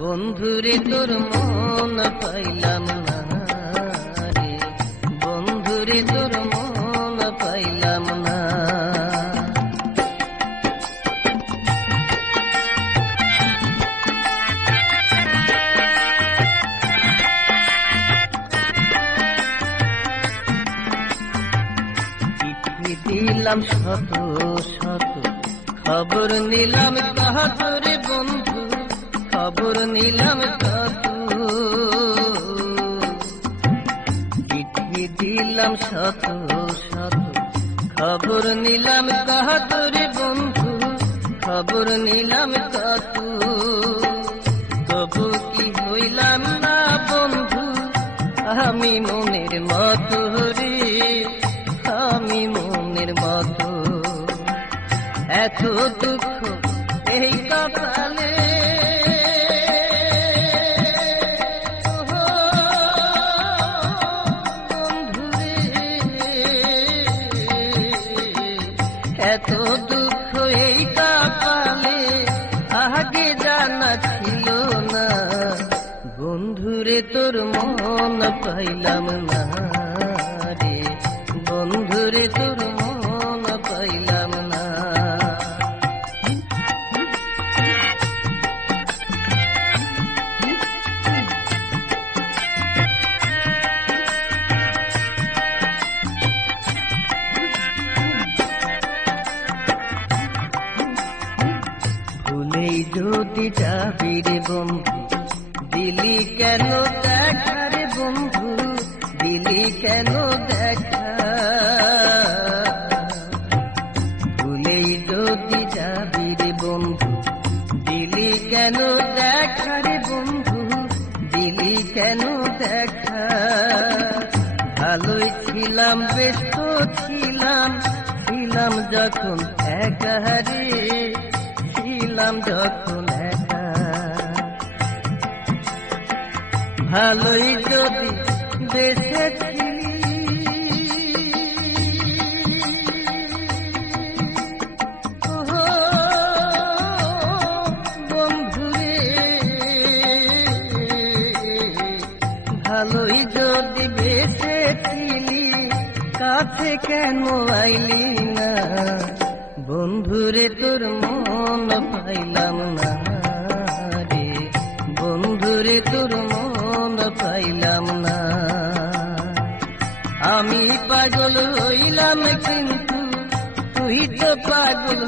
বন্ধুরে তোর মন পাইলাম না রে, বন্ধুরে তোর মন পাইলাম না। চিঠি দিলাম শত শত, খবর নিলাম কত রে বন্ধু, খবর নিলাম কত। চিঠি দিলাম শত শত, খবর নিলাম কত রে বন্ধু, খবর নিলাম কত। তবু কি হইলাম না বন্ধু আমি মনের মতো রে, আমি মনের মতো। এত দুঃখ এই কপালে, এত দুঃখ এই কপালে আগে জানা ছিল না। বন্ধুরে তোর মন পাইলাম না রে, বন্ধুরে তোর মন পাইলাম না। ভুলেই যদি যাবি রে বন্ধু, দিলি কেন দেখা রে বন্ধু, দিলি কেন দেখা। ভুলেই যদি যাবি রে বন্ধু, দিলি কেন দেখা রে বন্ধু, দিলি কেন দেখা। ভালোই ছিলাম বেশ তো ছিলাম, ছিলাম যখন একা রে, ছিলাম যখন একা। ভালোই যদি বেসেছিলি বন্ধুরে, ভালোই যদি বেসেছিলি কাছে কেন আইলি না। বন্ধুরে তোর মন পাইলাম না রে, বন্ধুরে তোর মন পাইলাম না। আমি পাগল হইলাম কিন্তু তুই তো পাগল